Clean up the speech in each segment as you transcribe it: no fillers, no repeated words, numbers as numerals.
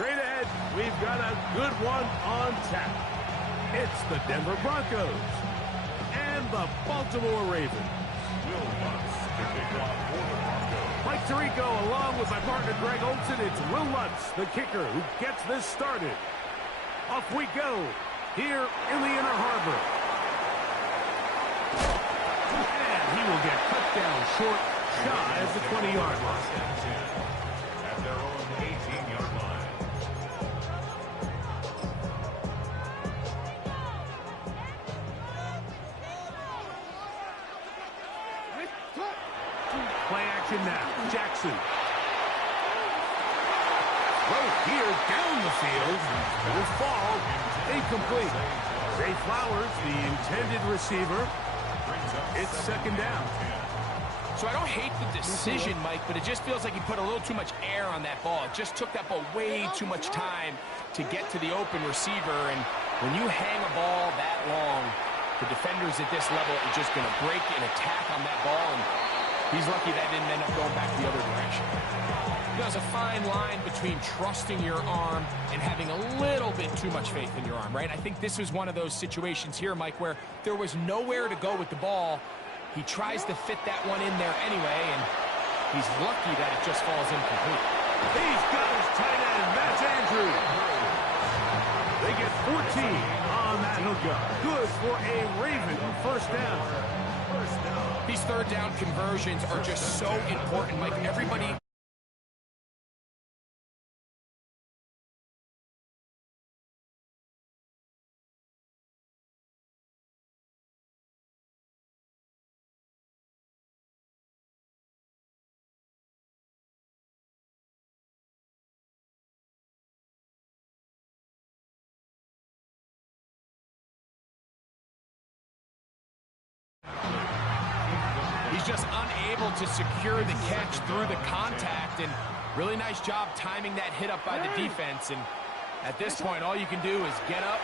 Straight ahead, we've got a good one on tap. It's the Denver Broncos and the Baltimore Ravens. Will Lutz to kick off for the Broncos. Mike Tirico along with my partner Greg Olson. It's Will Lutz, the kicker, who gets this started. Off we go here in the Inner Harbor. And he will get cut down short, shy of the 20-yard line. At their own 18-yard line. Play action now. Jackson. Throw here down the field. It will fall. Incomplete. Zay Flowers, the intended receiver. It's second down. So I don't hate the decision, Mike, but it just feels like he put a little too much air on that ball. It just took that ball way too much time to get to the open receiver. And when you hang a ball that long, the defenders at this level are just going to break and attack on that ball. And he's lucky that didn't end up going back the other direction. There's a fine line between trusting your arm and having a little bit too much faith in your arm, right? I think this was one of those situations here, Mike, where there was nowhere to go with the ball. He tries to fit that one in there anyway, and he's lucky that it just falls incomplete. He's got his tight end, Matt Andrews. They get 14 on that hookup. Good for a Raven first down. These third down conversions are just so important, Mike. Everybody... He's just unable to secure the catch through the contact, and really nice job timing that hit up by the defense. And at this point, all you can do is get up,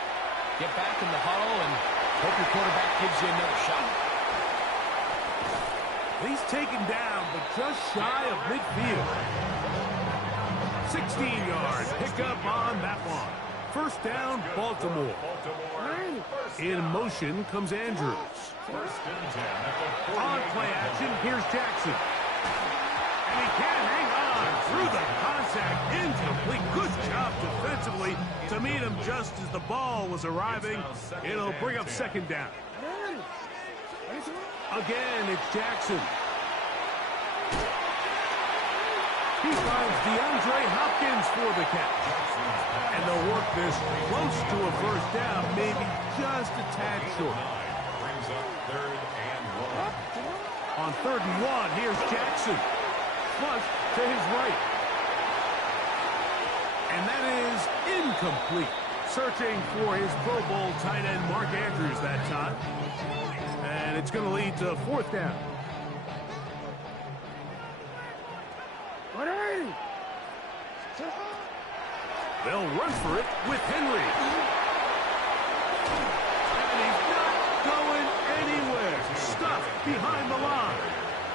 get back in the huddle, and hope your quarterback gives you another shot. He's taken down, but just shy of midfield. 16-yard pickup on that one. First down, Baltimore. In motion comes Andrews. On play action, here's Jackson. And he can't hang on through the contact. Incomplete. Good job defensively to meet him just as the ball was arriving. It'll bring up second down. Again, it's Jackson. He finds DeAndre Hopkins for the catch. And they'll work this close to a first down, maybe just a tad short. Brings up 3rd and 1. On 3rd and 1, here's Jackson. Flush to his right. And that is incomplete. Searching for his Pro Bowl tight end, Mark Andrews, that time. And it's going to lead to 4th down. They'll run for it with Henry. And he's not going anywhere. Stuffed behind the line.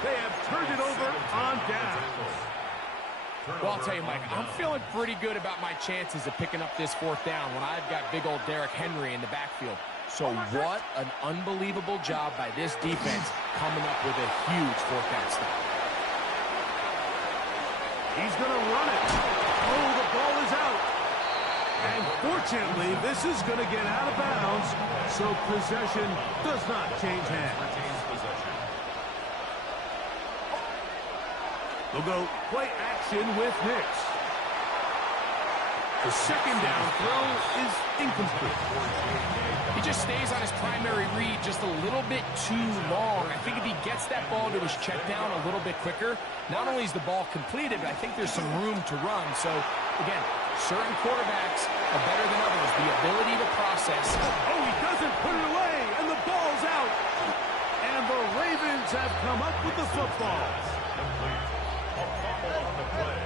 They have turned it over on down. Well, I'll tell you, Mike, I'm feeling pretty good about my chances of picking up this 4th down when I've got big old Derrick Henry in the backfield. So what an unbelievable job by this defense coming up with a huge 4th down stop. He's going to run it. Oh, the ball is out. And fortunately, this is going to get out of bounds, so possession does not change hands. They'll go play action with Nix. The second down throw is incomplete. He just stays on his primary read just a little bit too long. I think if he gets that ball to his check down a little bit quicker, not only is the ball completed, but I think there's some room to run. So, again, certain quarterbacks are better than others. The ability to process. Oh, he doesn't put it away, and the ball's out. And the Ravens have come up with the football. Complete. A fumble on the play.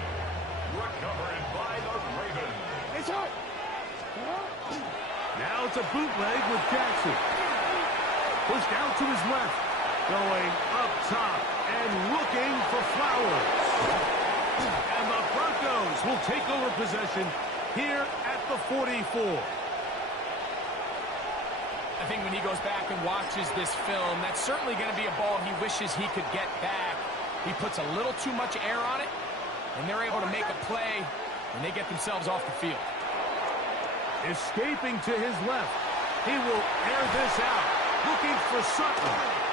Recovered by the Ravens. It's out. Now it's a bootleg with Jackson. Pushed out to his left. Going up top and looking for Flowers. And the Broncos will take over possession here at the 44. I think when he goes back and watches this film, that's certainly going to be a ball he wishes he could get back. He puts a little too much air on it, and they're able to make a play, and they get themselves off the field. Escaping to his left. He will air this out. Looking for Sutton.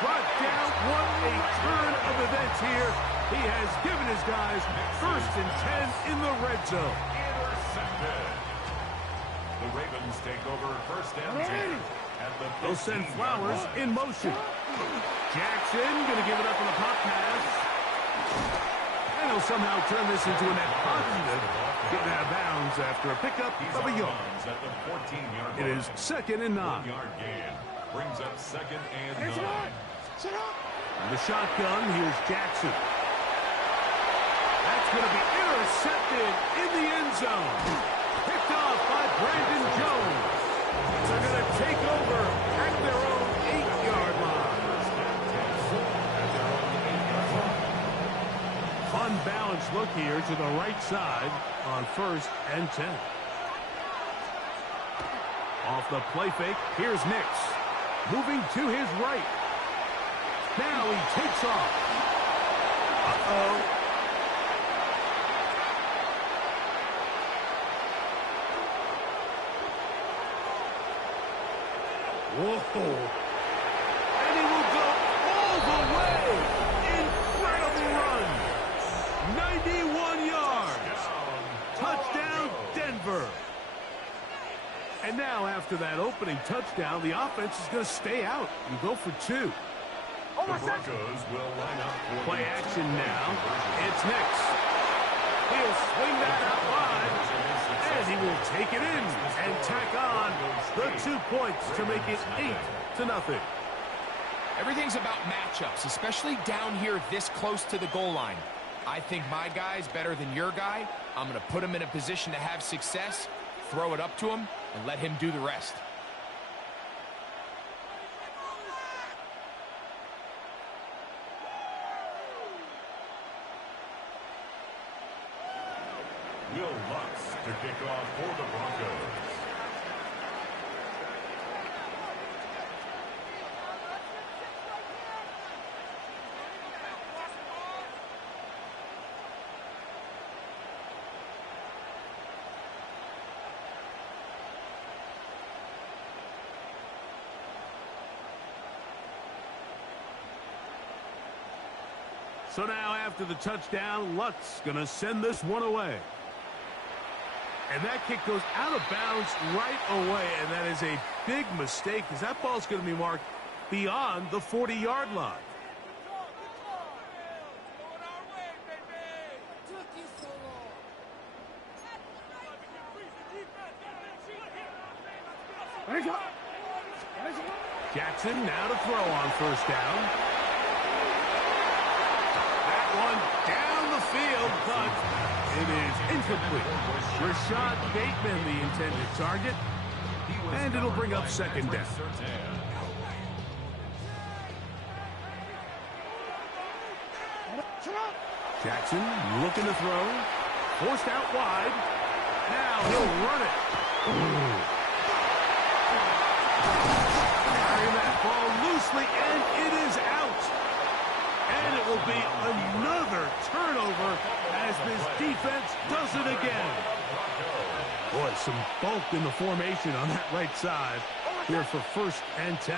Brought down. What a turn of events here. He has given his guys 1st and 10 in the red zone. Intercepted. The Ravens take over 1st and 10 at the 15. They'll send Flowers in motion. Jackson going to give it up on the pop pass. And he'll somehow turn this into a net positive. Getting out of bounds after a pickup of a yard. It is 2nd and 9. 1-yard gain brings up 2nd and 9. The shotgun, here's Jackson. That's going to be intercepted in the end zone. Picked off by Brandon Jones. They're going to take over at their own 8-yard line. Unbalanced look here to the right side on 1st and 10. Off the play fake, here's Nix. Moving to his right. Now he takes off. Uh-oh. Whoa. And he will go all the way. Incredible run. 91 yards. Touchdown, Denver. And now, after that opening touchdown, the offense is going to stay out and go for 2. The Broncos will line up for play action now. It's Nix. He'll swing that out wide, and he will take it in and tack on the 2 points to make it 8-0. Everything's about matchups, especially down here this close to the goal line. I think my guy's better than your guy. I'm going to put him in a position to have success, throw it up to him, and let him do the rest. Will Lutz to kick off for the Broncos. So now after the touchdown, Lutz going to send this one away. And that kick goes out of bounds right away, and that is a big mistake because that ball's going to be marked beyond the 40-yard line. Jackson now to throw on 1st down. That one down the field, but it is incomplete. Rashad Bateman, the intended target, and it'll bring up 2nd down. Jackson looking to throw, forced out wide. Now he'll run it. Carrying that ball loosely, and it is out. And it will be another turnover as this defense does it again. Boy, some bulk in the formation on that right side here for 1st and 10.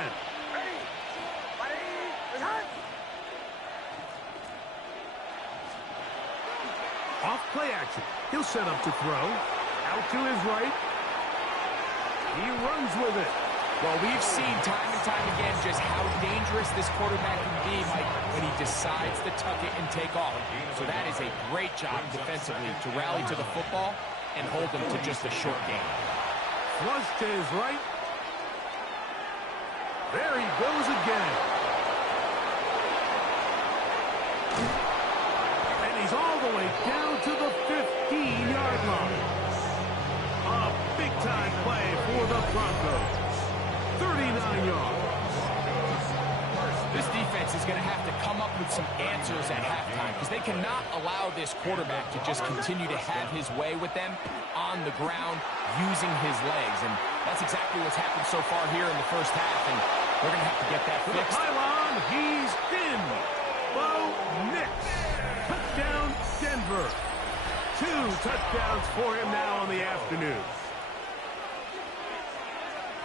Off play action. He'll set up to throw. Out to his right. He runs with it. Well, we've seen time and time again just how dangerous this quarterback can be, Mike, when he decides to tuck it and take off. So that is a great job defensively to rally to the football and hold them to just a short game. Flush to his right. There he goes again. And he's all the way down to the 15-yard line. A big big play for the Broncos. 39 yards. This defense is going to have to come up with some answers at halftime because they cannot allow this quarterback to just continue to have his way with them on the ground using his legs. And that's exactly what's happened so far here in the first half, and they're going to have to get that To the fixed. pylon, he's in. Bo Nix. Touchdown, Denver. 2 touchdowns for him now on the afternoon.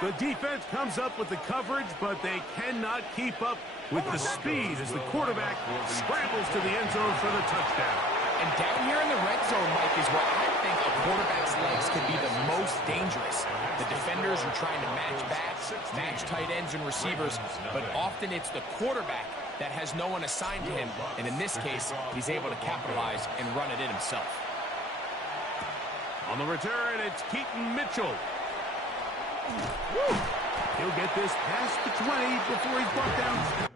The defense comes up with the coverage, but they cannot keep up with the speed as the quarterback scrambles to the end zone for the touchdown. And down here in the red zone, Mike, is where I think a quarterback's legs can be the most dangerous. The defenders are trying to match backs, match tight ends and receivers, but often it's the quarterback that has no one assigned to him, and in this case, he's able to capitalize and run it in himself. On the return, it's Keaton Mitchell. Woo! He'll get this past the 20 before he's brought down.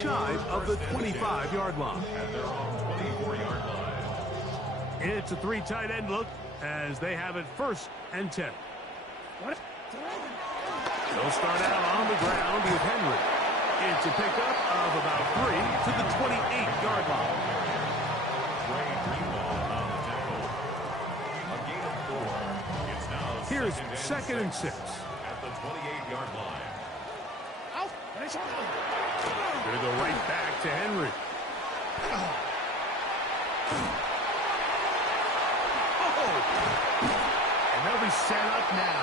Shy of the 25-yard line. At their own 24-yard line. It's a 3 tight end look as they have it 1st and 10. They'll start out on the ground with Henry. It's a pickup of about 3 to the 28-yard line. Trey Greenlaw on the tackle. A gain of 4. It's now Here's second 2nd and 6. at the 28-yard line. Going to go right back to Henry. And they'll be set up now.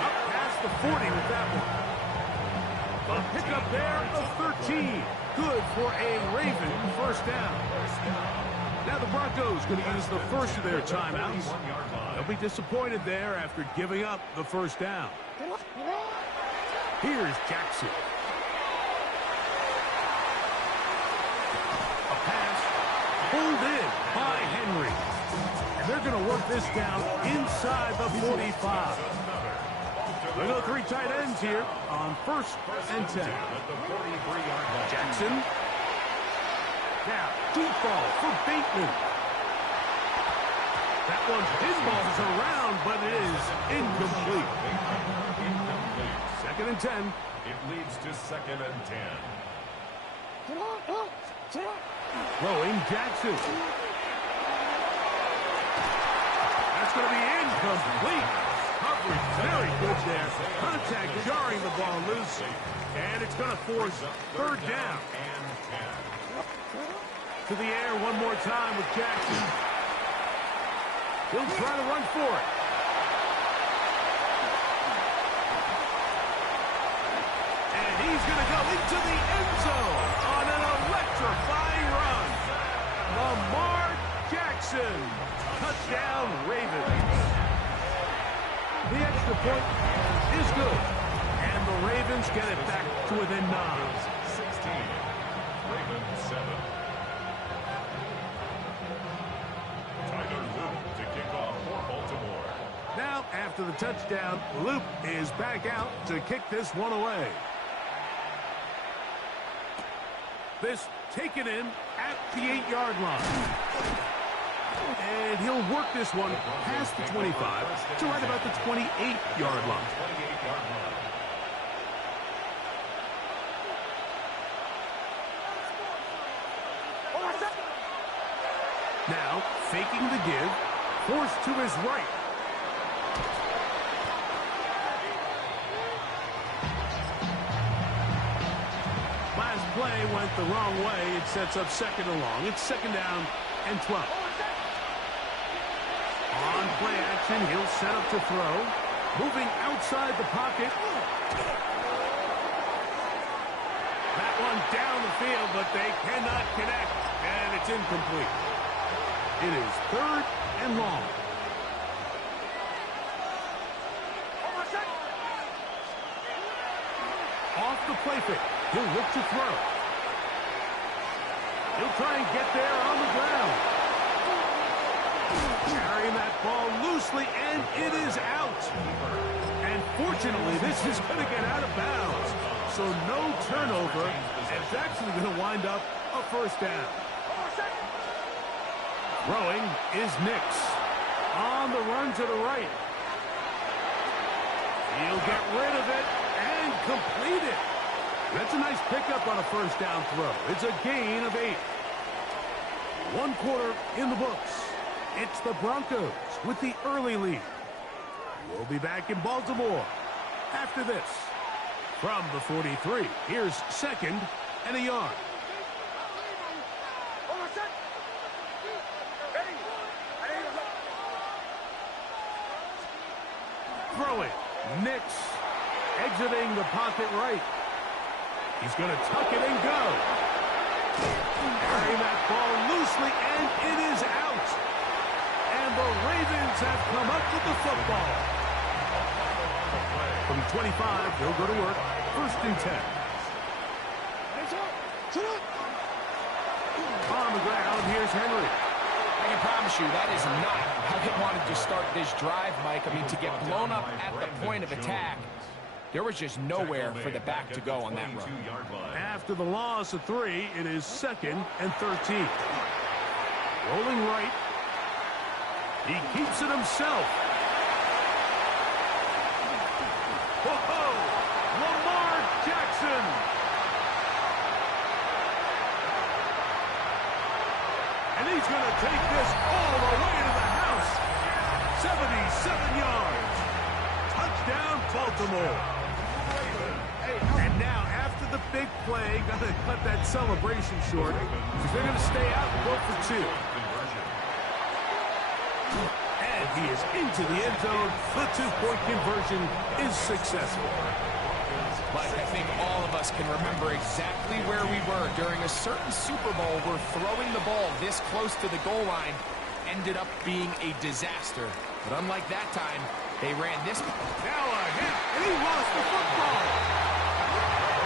Up past the 40 with that one. A pickup there of 13. Good for a Raven first down. Now the Broncos going to use the first of their timeouts. They'll be disappointed there after giving up the first down. Here's Jackson. A pass pulled in by Henry. And they're going to work this down inside the 45. We go 3 tight ends here on 1st and 10. Jackson. Now, deep ball for Bateman. That one pinballs around, but it is incomplete. 2nd and 10. It leads to 2nd and 10. Throwing Jackson. That's going to be incomplete. Coverage very good there. Contact jarring the ball loose. And it's going to force 3rd down. To the air one more time with Jackson. He'll try to run for it. And he's going to go into the end zone on an electrifying run. Lamar Jackson. Touchdown, Ravens. The extra point is good. And the Ravens get it back to within 9. 16. Ravens 7. Tyler Loop to kick off for Baltimore. Now, after the touchdown, Loop is back out to kick this one away. This taken in at the 8-yard line. And he'll work this one past the 25 to right about the 28-yard line. Now, faking the give, forced to his right. Last play went the wrong way. It sets up 2nd and long. It's 2nd down and 12. On play action, he'll set up to throw. Moving outside the pocket. That one down the field, but they cannot connect. And it's incomplete. It is 3rd and long. Off the play fake. He'll look to throw. He'll try and get there on the ground. Carrying that ball loosely, and it is out. And fortunately, this is going to get out of bounds. So no turnover, and it's actually going to wind up a first down. Throwing is Nix. On the run to the right. He'll get rid of it and complete it. That's a nice pickup on a first down throw. It's a gain of 8. 1 quarter in the books. It's the Broncos with the early lead. We'll be back in Baltimore after this. From the 43, here's 2nd and a yard. Throwing. Nix exiting the pocket right. He's going to tuck it and go. Carrying that ball loosely, and it is out. And the Ravens have come up with the football. From 25, they'll go to work. 1st and 10. On the ground, here's Henry. I can promise you that is not how they wanted to start this drive, Mike. I mean, to get blown up at the point of attack, there was just nowhere for the back to go on that run. After the loss of 3, it is 2nd and 13. Rolling right. He keeps it himself. Whoa! Lamar Jackson! And he's going to take this all the way to the house. 77 yards. Touchdown, Baltimore. And now, after the big play. Got to cut that celebration short. Because they're going to stay out and go for two. And he is into the end zone. The two-point conversion is successful. Mike, I think all of us can remember exactly where we were during a certain Super Bowl where throwing the ball this close to the goal line ended up being a disaster. But unlike that time, they ran this. Now a hit, and he lost the football.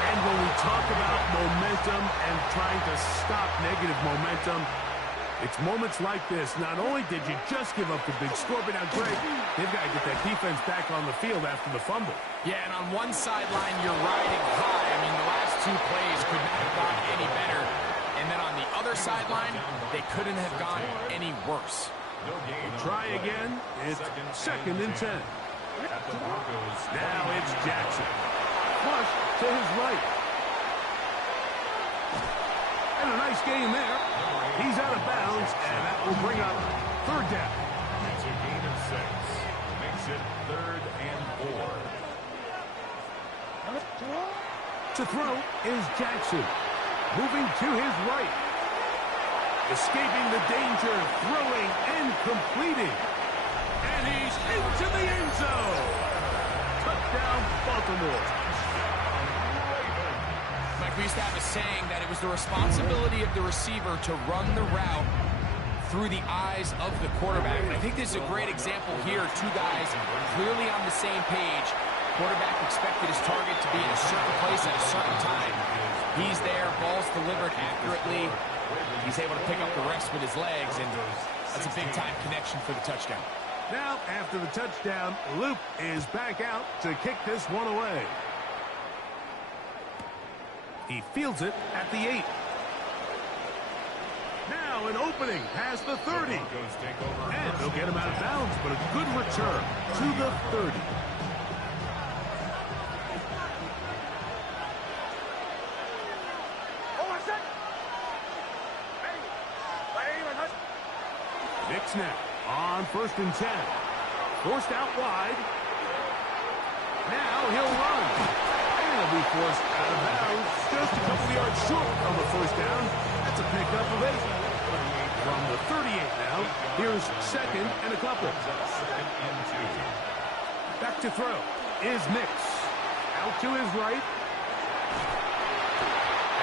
And when we talk about momentum and trying to stop negative momentum, it's moments like this. Not only did you just give up the big score, but now, Greg, they've got to get that defense back on the field after the fumble. Yeah, and on one sideline, you're riding high. I mean, the last two plays could not have gone any better. And then on the other sideline, they couldn't have gone any worse. Try again. It's 2nd and 10. Now it's Jackson. Flush to his right. And a nice game there. He's out of bounds, and that will bring up 3rd down. It's a gain of 6. Makes it 3rd and 4. To throw is Jackson. Moving to his right. Escaping the danger, throwing and completing. And he's into the end zone. Touchdown, Baltimore. Mike, we used to have a saying that it was the responsibility of the receiver to run the route through the eyes of the quarterback. And I think this is a great example here. Two guys clearly on the same page. Quarterback expected his target to be in a certain place at a certain time. He's there, ball's delivered accurately. He's able to pick up the rest with his legs, and that's a big-time connection for the touchdown. Now, after the touchdown, Luke is back out to kick this one away. He fields it at the 8. Now an opening past the 30. And they'll get him out of bounds, but a good return to the 30. Knicks now on 1st and 10. Forced out wide. Now he'll run. And he'll be forced out of bounds. Just a couple of yards short of the 1st down. That's a pickup of 8. From the 38 now, here's 2nd and a couple. Back to throw is Knicks. Out to his right.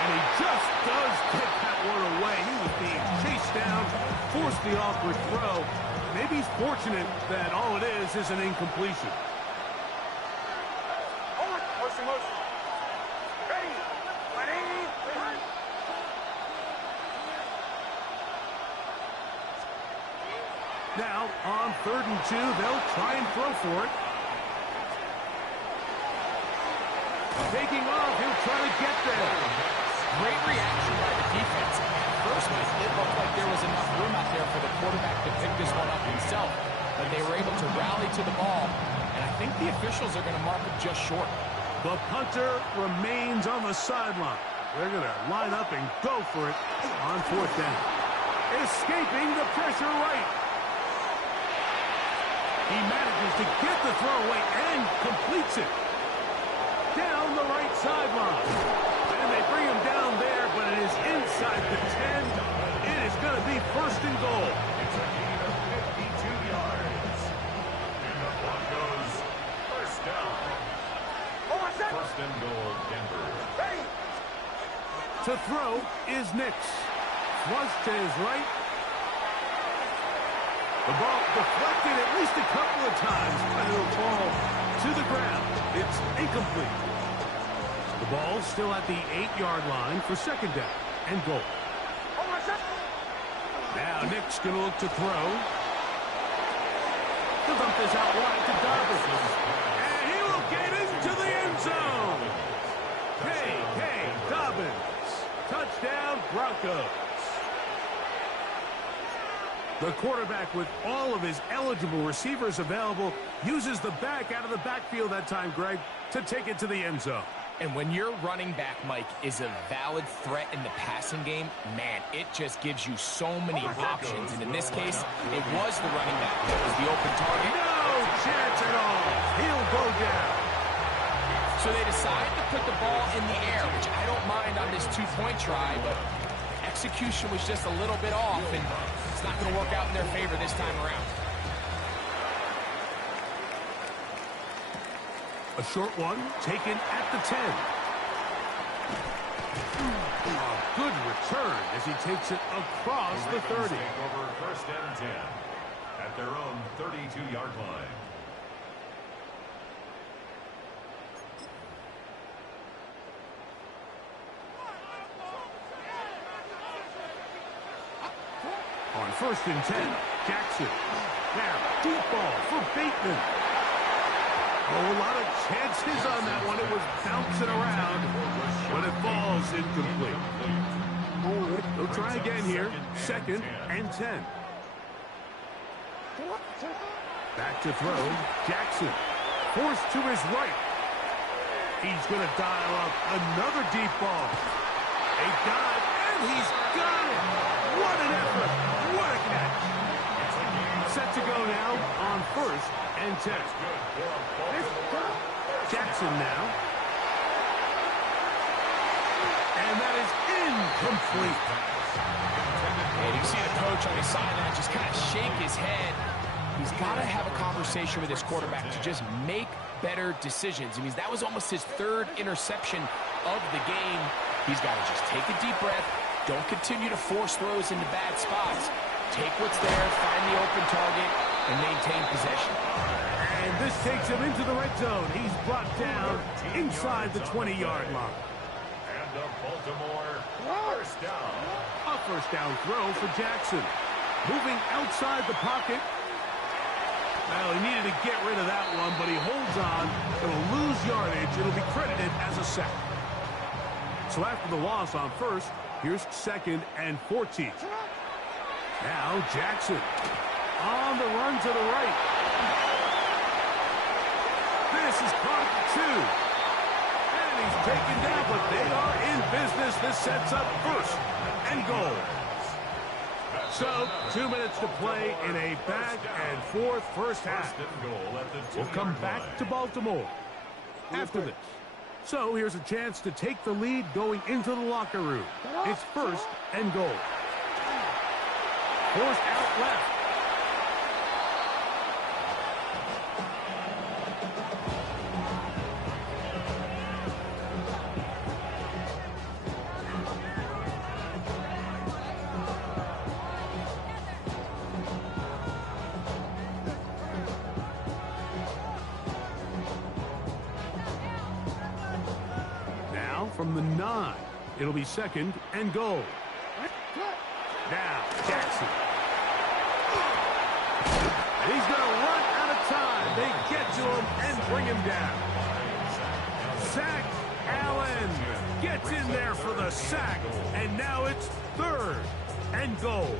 And he just does take that one away. He was being chased down, forced the awkward throw. Maybe he's fortunate that all it is an incompletion. Now, on 3rd and 2, they'll try and throw for it. Taking off, he'll try to get there. Great reaction by the defense. At first, it looked like there was enough room out there for the quarterback to pick this one up himself. But they were able to rally to the ball, and I think the officials are going to mark it just short. The punter remains on the sideline. They're going to line up and go for it on 4th down. Escaping the pressure right. He manages to get the throw away and completes it. Down the right sideline. And they bring him down there, but it is inside the 10. It is going to be 1st and goal. It's a gain of 52 yards. And the Broncos 1st down. 1st and goal, Denver. To throw is Knicks. Flush to his right. The ball deflected at least a couple of times, but it'll fall to the ground. It's incomplete. The ball's still at the 8-yard line for 2nd down and goal. Now Nick's going to look to throw. The dump is out wide to Dobbins. And he will get into the end zone. K.K. Dobbins. Touchdown, Broncos. The quarterback, with all of his eligible receivers available, uses the back out of the backfield that time, Greg, to take it to the end zone. And when your running back, Mike, is a valid threat in the passing game, man, it just gives you so many options. And in this case, it was the running back that was the open target. No chance at all. He'll go down. So they decide to put the ball in the air, which I don't mind on this two-point try, but execution was just a little bit off, and it's not going to work out in their favor this time around. A short one taken at the 10. A good return as he takes it across the 30. Take over first and 10 at their own 32-yard line. On first and 10, Jackson. Now, deep ball for Bateman. Oh, a lot of chances on that one. It was bouncing around, but it falls incomplete. They'll try again here. Second and 10. Back to throw. Jackson. Forced to his right. He's going to dial up another deep ball. A dive, and he's got it. What an effort. What a catch. Set to go now on first and 10. Jackson now. And that is incomplete. And you see the coach on his sideline just kind of shake his head. He's got to have a conversation with his quarterback to just make better decisions. I mean, that was almost his third interception of the game. He's got to just take a deep breath. Don't continue to force throws into bad spots. Take what's there, find the open target, and maintain possession. And this takes him into the red zone. He's brought down inside the 20-yard line. And the Baltimore first down. A first down throw for Jackson. Moving outside the pocket. Well, he needed to get rid of that one, but he holds on. Going to lose yardage. It'll be credited as a sack. So after the loss on first, here's second and 14. Now Jackson on the run to the right. This is caught at the 2. And he's taken down, but they are in business. This sets up first and goal. So 2 minutes to play in a back-and-forth first half. We'll come back to Baltimore after this. So here's a chance to take the lead going into the locker room. It's first and goal. Forced out left. Now from the 9, it'll be second and goal. Now, Jackson. And he's going to run out of time. They get to him and bring him down. Zach Allen gets in there for the sack. And now it's third and goal.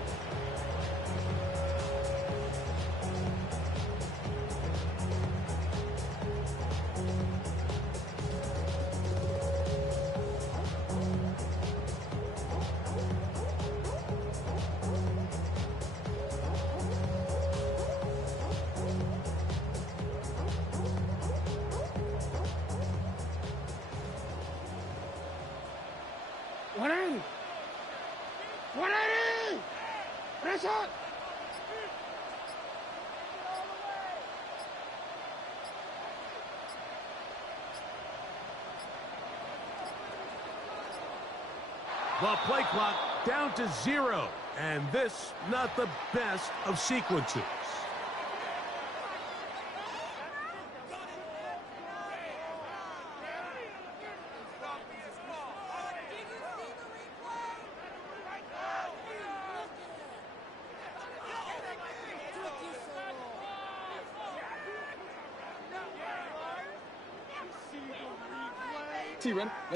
The play clock down to 0. And this, not the best of sequences.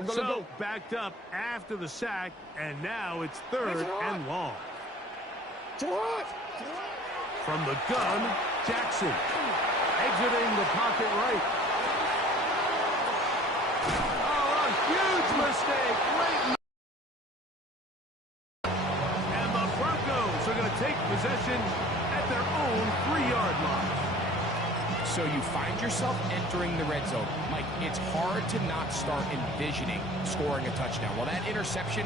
So backed up after the sack, and now it's third and long. From the gun, Jackson exiting the pocket right. Oh, a huge mistake. Late. And the Broncos are going to take possession at their own 3-yard line. So you find yourself entering the red zone. Mike, it's hard to not start envisioning scoring a touchdown. Well, that interception,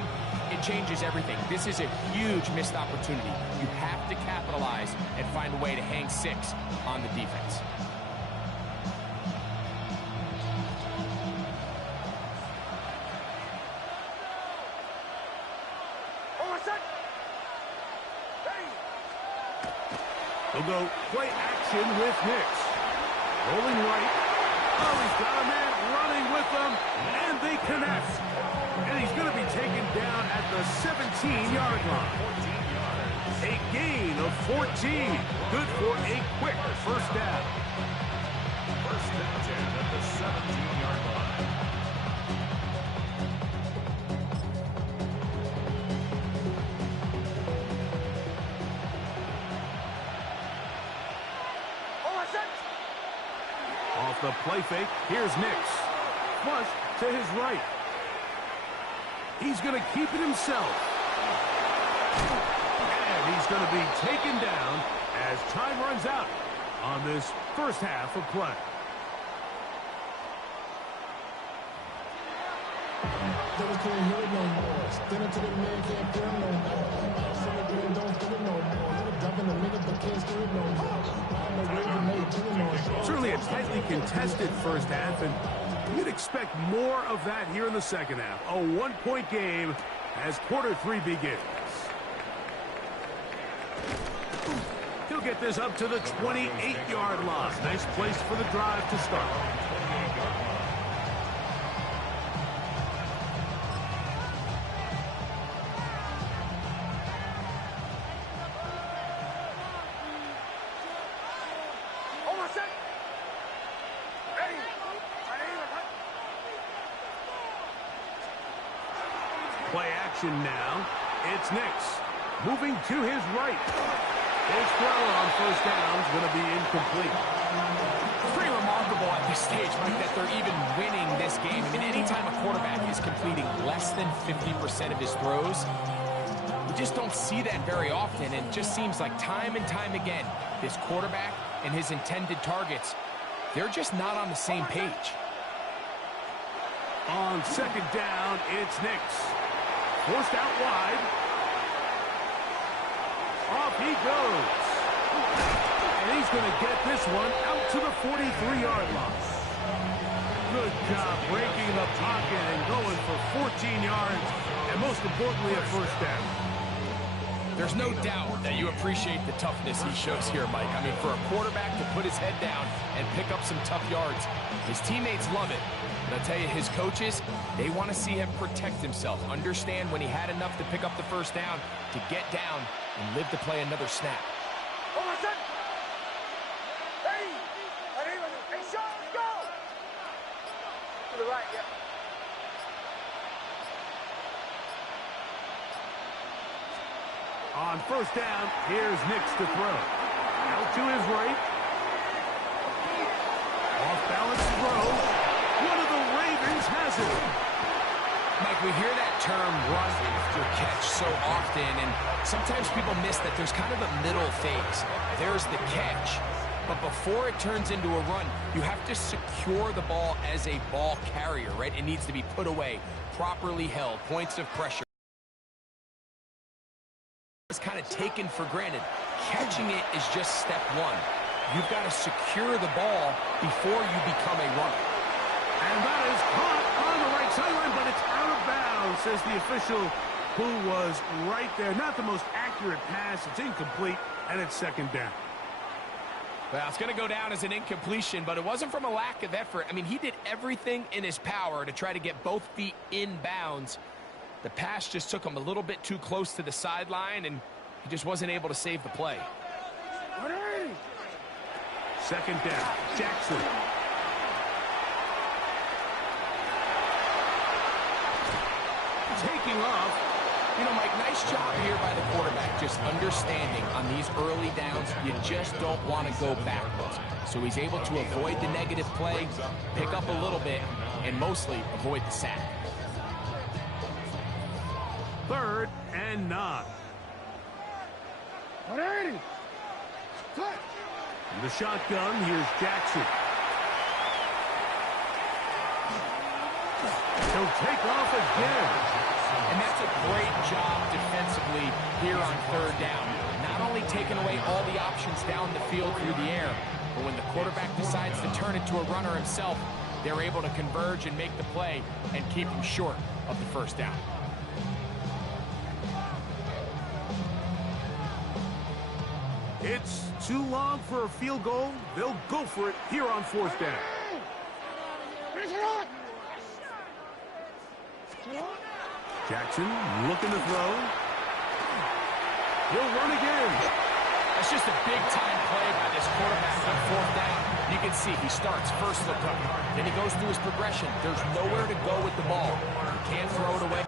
it changes everything. This is a huge missed opportunity. You have to capitalize and find a way to hang 6 on the defense. We'll go play action with Nix. Rolling right. Oh, he's got a man running with them, and they connect. And he's going to be taken down at the 17-yard line. A gain of 14. Good for a quick first down. First and 10 at the 17-yard line. Off the play fake, here's Nix. Flush to his right. He's going to keep it himself. And he's going to be taken down as time runs out on this first half of play. Certainly a tightly contested first half, and you'd expect more of that here in the second half. A one-point game as quarter 3 begins. He'll get this up to the 28-yard line. Nice place for the drive to start. Play action now. It's Nix. Moving to his right. His throw on first down is going to be incomplete. It's pretty remarkable at this stage, Mike, that they're even winning this game. I mean, anytime a quarterback is completing less than 50% of his throws, we just don't see that very often. And it just seems like time and time again, this quarterback and his intended targets, they're just not on the same page. On second down, it's Nix. Forced out wide. Off he goes. And he's going to get this one out to the 43-yard line. Good job breaking the pocket and going for 14 yards. And most importantly, a first down. There's no doubt that you appreciate the toughness he shows here, Mike. I mean, for a quarterback to put his head down and pick up some tough yards, his teammates love it. But I'll tell you, his coaches, they want to see him protect himself, understand when he had enough to pick up the first down, to get down and live to play another snap. To the right, yeah. On first down, here's Nix to throw. Out to his right. Off balance throw. One of the Ravens has it. Mike, we hear that term run after catch so often, and sometimes people miss that there's kind of a middle phase. There's the catch, but before it turns into a run, you have to secure the ball as a ball carrier, right? It needs to be put away, properly held, points of pressure. It's kind of taken for granted. Catching it is just step one. You've got to secure the ball before you become a runner. And that is caught on the right sideline, but it's out of bounds, says the official who was right there. Not the most accurate pass. It's incomplete, and it's second down. Well, it's going to go down as an incompletion, but it wasn't from a lack of effort. I mean, he did everything in his power to try to get both feet in bounds. The pass just took him a little bit too close to the sideline, and he just wasn't able to save the play. Second down, Jackson. Taking off. You know, Mike, nice job here by the quarterback, just understanding on these early downs, you just don't want to go backwards. So he's able to avoid the negative play, pick up a little bit, and mostly avoid the sack. 3rd and 9. In the shotgun, here's Jackson. He'll take off again. And that's a great job defensively here on third down. Not only taking away all the options down the field through the air, but when the quarterback decides to turn into a runner himself, they're able to converge and make the play and keep him short of the first down. It's too long for a field goal. They'll go for it here on fourth down. Jackson looking to throw. He'll run again. That's just a big-time play by this quarterback on fourth down. You can see he starts first look up, then he goes through his progression. There's nowhere to go with the ball. He can't throw it away.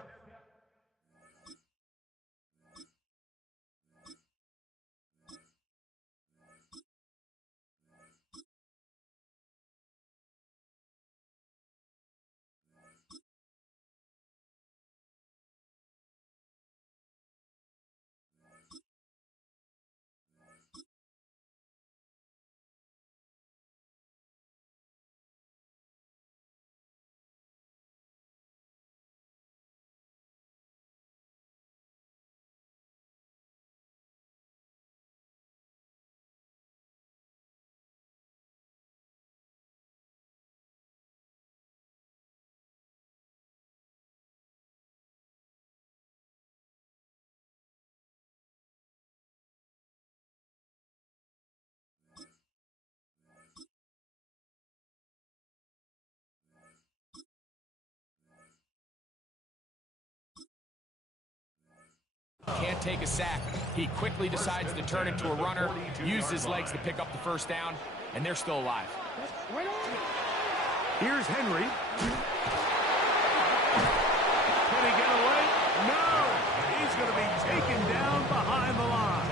Can't take a sack. He quickly decides to turn into a runner, use his legs to pick up the first down, and they're still alive. Here's Henry. Can he get away? No! He's going to be taken down behind the line.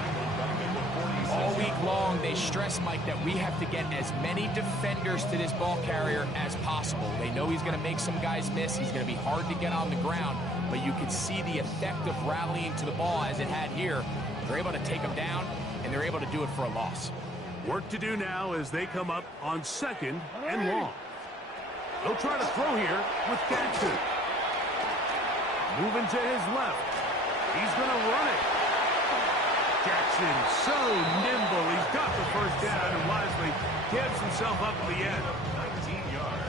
All week long, they stress, Mike, that we have to get as many defenders to this ball carrier as possible. They know he's going to make some guys miss. He's going to be hard to get on the ground, but you can see the effect of rallying to the ball as it had here. They're able to take him down, and they're able to do it for a loss. Work to do now as they come up on second and long. They'll try to throw here with Jackson. Moving to his left. He's going to run it. Jackson, so nimble. He's got the first down and wisely gives himself up at the end.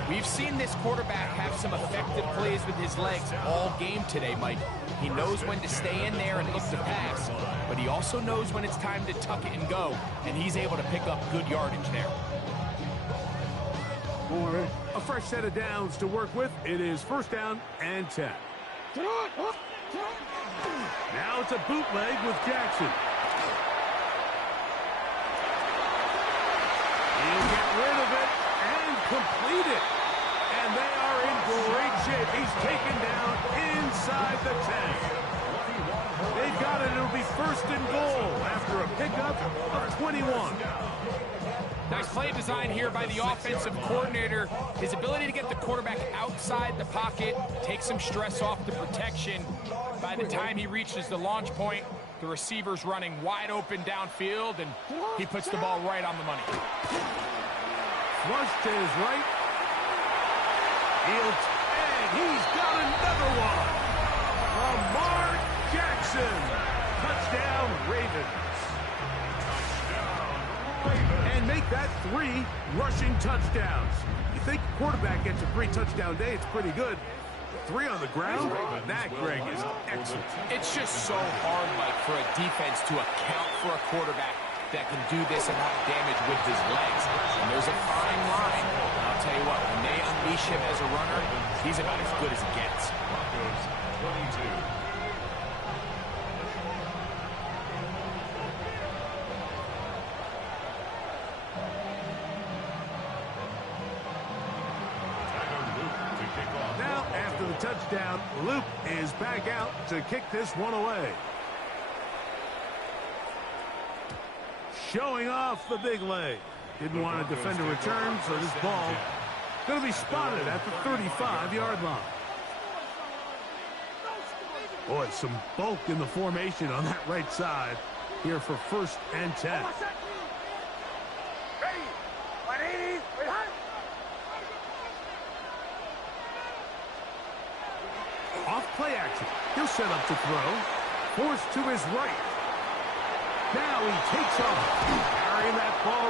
We've seen this quarterback have some effective plays with his legs all game today, Mike. He knows when to stay in there and look to pass, but he also knows when it's time to tuck it and go, and he's able to pick up good yardage there. A fresh set of downs to work with. It is first down and 10. Now it's a bootleg with Jackson. He'll get rid of it and complete it. And they are in great shape. He's taken down inside the 10. They've got it. It'll be first and goal after a pickup of 21. Nice play design here by the offensive coordinator. His ability to get the quarterback outside the pocket, take some stress off the protection. By the time he reaches the launch point, the receiver's running wide open downfield, and he puts the ball right on the money. Flush to his right. And he's got another one. Lamar Jackson. Touchdown, Ravens. And make that 3 rushing touchdowns. You think a quarterback gets a 3-touchdown day, it's pretty good. 3 on the ground, that, Greg, is excellent. It's just so hard, Mike, for a defense to account for a quarterback that can do this amount of damage with his legs. And there's a fine line. And I'll tell you what, when they unleash him as a runner, he's about as good as it gets. 22. Now, after the touchdown, Luke is back out to kick this one away. Showing off the big leg. Didn't want a defender return, so this ball going to be spotted at the 35-yard line. Boy, some bulk in the formation on that right side here for first and 10. off play action. He'll set up to throw. Forced to his right. Now he takes off, carrying that ball